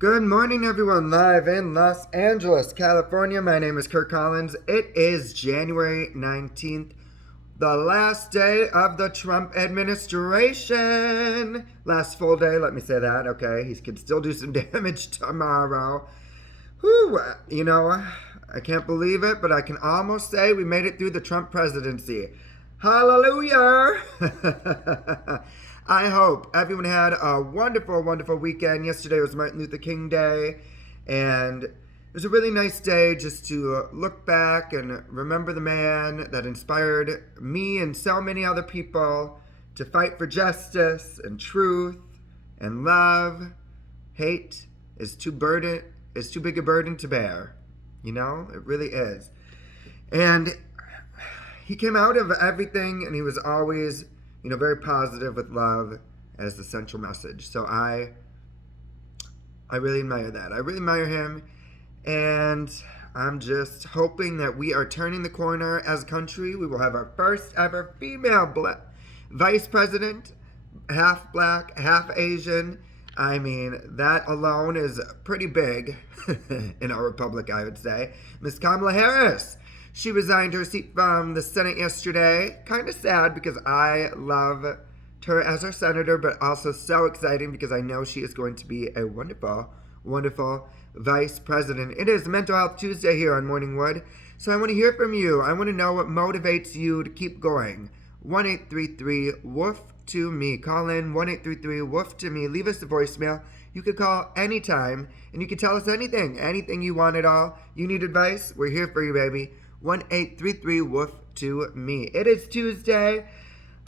Good morning, everyone, live in Los Angeles, California. My name is Kirk Collins. It is January 19th, the last day of the Trump administration. Last full day, let me say that. Okay, he could still do some damage tomorrow. Whew, I can't believe it, but I can almost say we made it through the Trump presidency. Hallelujah! I hope everyone had a wonderful, wonderful weekend. Yesterday was Martin Luther King Day, and it was a really nice day just to look back and remember the man that inspired me and so many other people to fight for justice and truth and love. Hate is too big a burden to bear. It really is. And he came out of everything, and he was always, very positive with love as the central message. So I really admire that. I really admire him, and I'm just hoping that we are turning the corner as a country. We will have our first ever female vice president, half black, half Asian. I mean, that alone is pretty big in our republic, I would say. Miss Kamala Harris. She resigned her seat from the Senate yesterday. Kind of sad because I love her as our senator, but also so exciting because I know she is going to be a wonderful, wonderful vice president. It is Mental Health Tuesday here on Morning Wood, so I want to hear from you. I want to know what motivates you to keep going. 1-833-WOOF to me. Call in 1-833-WOOF to me. Leave us a voicemail. You could call anytime, and you could tell us anything you want at all. You need advice? We're here for you, baby. 1-833-WOOF to me. It is Tuesday.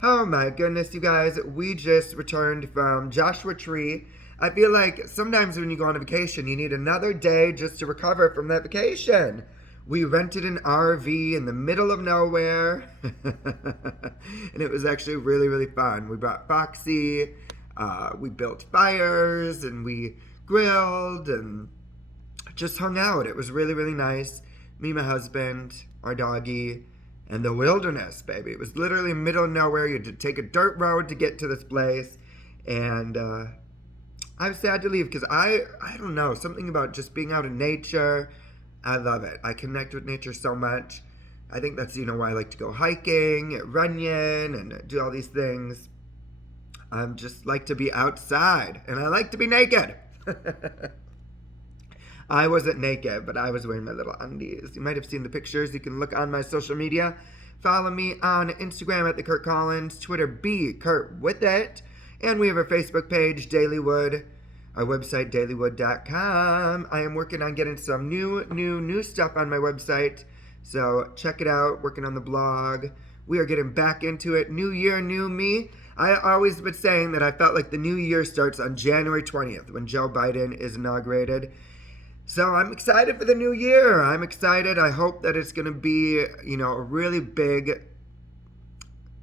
Oh my goodness, you guys. We just returned from Joshua Tree. I feel like sometimes when you go on a vacation, you need another day just to recover from that vacation. We rented an RV in the middle of nowhere, and it was actually really, really fun. We brought Foxy, we built fires, and we grilled and just hung out. It was really, really nice. Me, my husband, our doggy, and the wilderness, baby. It was literally middle of nowhere. You had to take a dirt road to get to this place, and I was sad to leave because I don't know, something about just being out in nature. I love it. I connect with nature so much. I think that's, why I like to go hiking, running, and do all these things. I'm just like to be outside, and I like to be naked. I wasn't naked, but I was wearing my little undies. You might have seen the pictures. You can look on my social media. Follow me on Instagram at the Kirk Collins, Twitter Kurt with it, and we have our Facebook page, Daily Wood. Our website, dailywood.com. I am working on getting some new stuff on my website. So check it out. Working on the blog. We are getting back into it. New year, new me. I always been saying that I felt like the new year starts on January 20th when Joe Biden is inaugurated. So I'm excited for the new year. I'm excited. I hope that it's going to be, a really big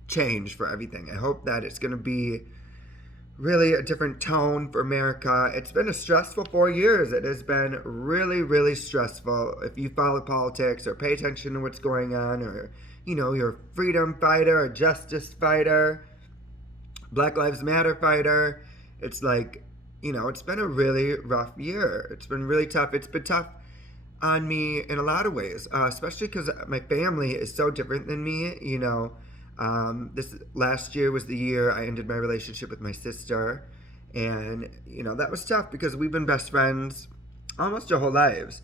change for everything. I hope that it's going to be really a different tone for America. It's been a stressful 4 years. It has been really, really stressful. If you follow politics or pay attention to what's going on, or, you're a freedom fighter, a justice fighter, Black Lives Matter fighter, it's like, it's been a really rough year. It's been really tough. It's been tough on me in a lot of ways, especially because my family is so different than me, This last year was the year I ended my relationship with my sister, and that was tough because we've been best friends almost our whole lives,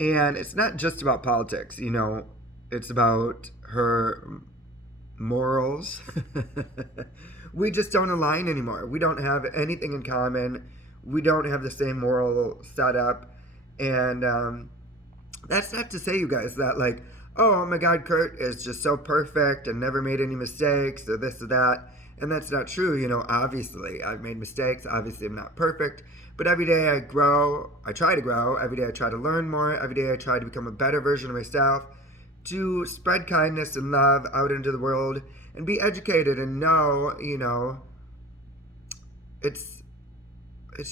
and it's not just about politics. It's about her morals. We just don't align anymore. We don't have anything in common. We don't have the same moral setup, and that's not to say, you guys, that like, oh my God, Kurt is just so perfect and never made any mistakes or this or that. And that's not true. Obviously I've made mistakes. Obviously I'm not perfect. But every day I grow. I try to grow. Every day I try to learn more. Every day I try to become a better version of myself, to spread kindness and love out into the world and be educated and know, it's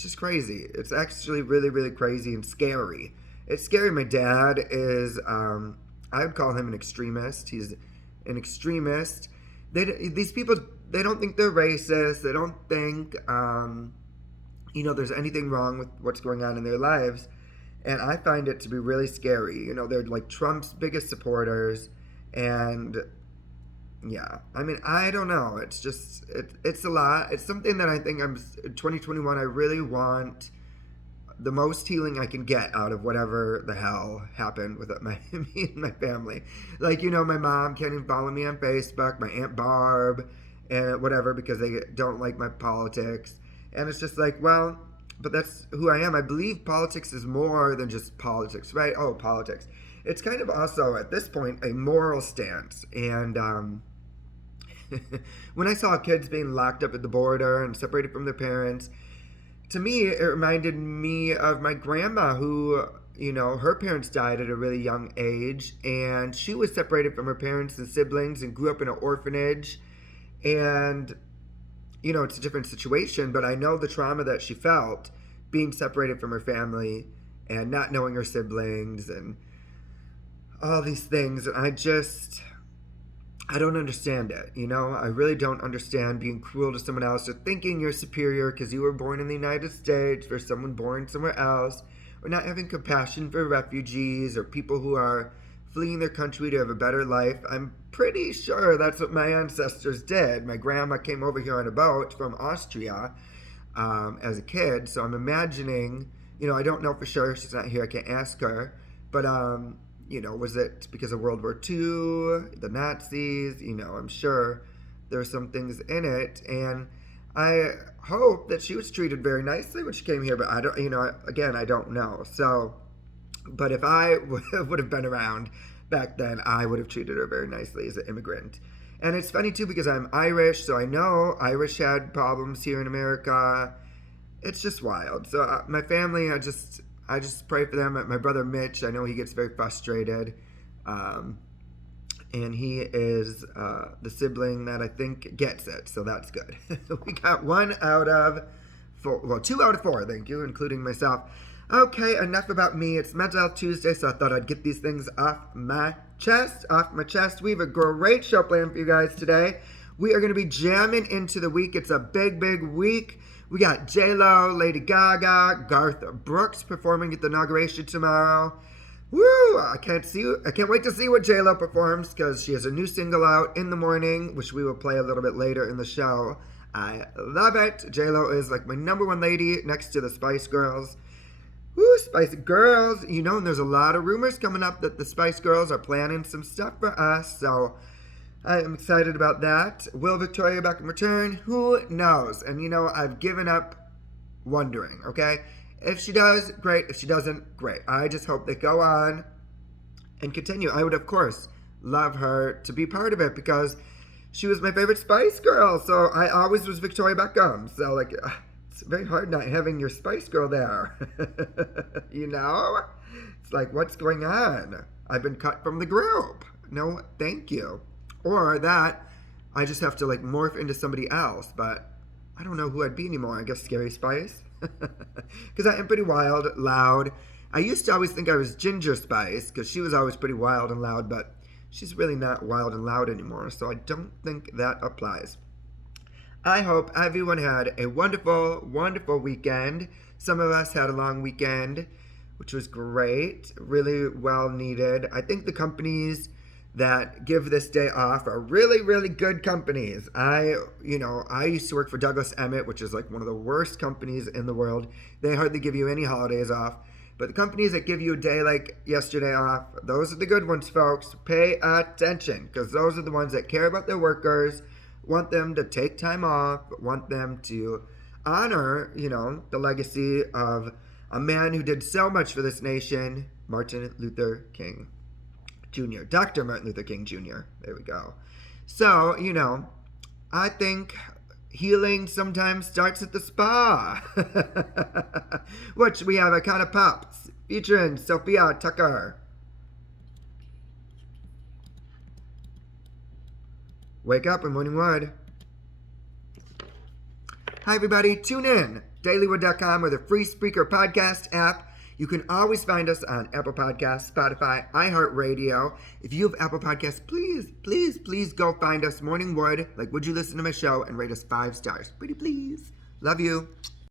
just crazy. It's actually really, really crazy and scary. It's scary. My dad is, I would call him an extremist. He's an extremist. These people, they don't think they're racist. They don't think, there's anything wrong with what's going on in their lives. And I find it to be really scary. They're like Trump's biggest supporters. And yeah, I mean, I don't know. It's just, it's a lot. It's something that I think 2021, I really want the most healing I can get out of whatever the hell happened with me and my family. Like, my mom can't even follow me on Facebook, my Aunt Barb, and whatever, because they don't like my politics. And it's just like, well, but that's who I am. I believe politics is more than just politics, right? Oh, politics. It's kind of also, at this point, a moral stance. And when I saw kids being locked up at the border and separated from their parents, to me, it reminded me of my grandma who, her parents died at a really young age, and she was separated from her parents and siblings and grew up in an orphanage. And, it's a different situation, but I know the trauma that she felt being separated from her family and not knowing her siblings and all these things. And I don't understand it, I really don't understand being cruel to someone else or thinking you're superior because you were born in the United States versus someone born somewhere else, or not having compassion for refugees or people who are fleeing their country to have a better life. I'm pretty sure that's what my ancestors did. My grandma came over here on a boat from Austria as a kid, so I'm imagining, I don't know for sure, she's not here, I can't ask her, but was it because of World War II, the Nazis? I'm sure there's some things in it. And I hope that she was treated very nicely when she came here, but I don't, again, I don't know. So, but if I would have been around back then, I would have treated her very nicely as an immigrant. And it's funny too, because I'm Irish, so I know Irish had problems here in America. It's just wild. So my family, I just pray for them. My brother Mitch, I know he gets very frustrated. And he is the sibling that I think gets it. So that's good. We got 1 out of 4. Well, 2 out of 4, thank you, including myself. Okay, enough about me. It's Mental Health Tuesday, so I thought I'd get these things off my chest. We have a great show planned for you guys today. We are going to be jamming into the week. It's a big, big week. We got J-Lo, Lady Gaga, Garth Brooks performing at the inauguration tomorrow. Woo! I can't wait to see what J-Lo performs, because she has a new single out in the morning, which we will play a little bit later in the show. I love it. J-Lo is like my number 1 lady next to the Spice Girls. Woo, Spice Girls. And there's a lot of rumors coming up that the Spice Girls are planning some stuff for us, so I am excited about that. Will Victoria Beckham return? Who knows? And I've given up wondering, okay? If she does, great. If she doesn't, great. I just hope they go on and continue. I would, of course, love her to be part of it, because she was my favorite Spice Girl. So I always was Victoria Beckham. So, it's very hard not having your Spice Girl there. It's like, what's going on? I've been cut from the group. No, thank you. Or that I just have to morph into somebody else, but I don't know who I'd be anymore. I guess Scary Spice, because I am pretty wild, loud. I used to always think I was Ginger Spice, because she was always pretty wild and loud, but she's really not wild and loud anymore, so I don't think that applies. I hope everyone had a wonderful, wonderful weekend. Some of us had a long weekend, which was great, really well needed. I think the companies that give this day off are really, really good companies. I used to work for Douglas Emmett, which is one of the worst companies in the world. They hardly give you any holidays off. But the companies that give you a day like yesterday off, those are the good ones, folks. Pay attention, because those are the ones that care about their workers, want them to take time off, want them to honor, the legacy of a man who did so much for this nation, Martin Luther King Jr., Dr. Martin Luther King Jr. There we go. So, I think healing sometimes starts at the spa, which we have Icona Pops featuring Sophia Tucker. Wake up in Morning Wood. Hi, everybody. Tune in. dailywood.com or the free Spreaker podcast app. You can always find us on Apple Podcasts, Spotify, iHeartRadio. If you have Apple Podcasts, please, please, please go find us, Morning Wood. Would you listen to my show and rate us 5 stars? Pretty please. Love you.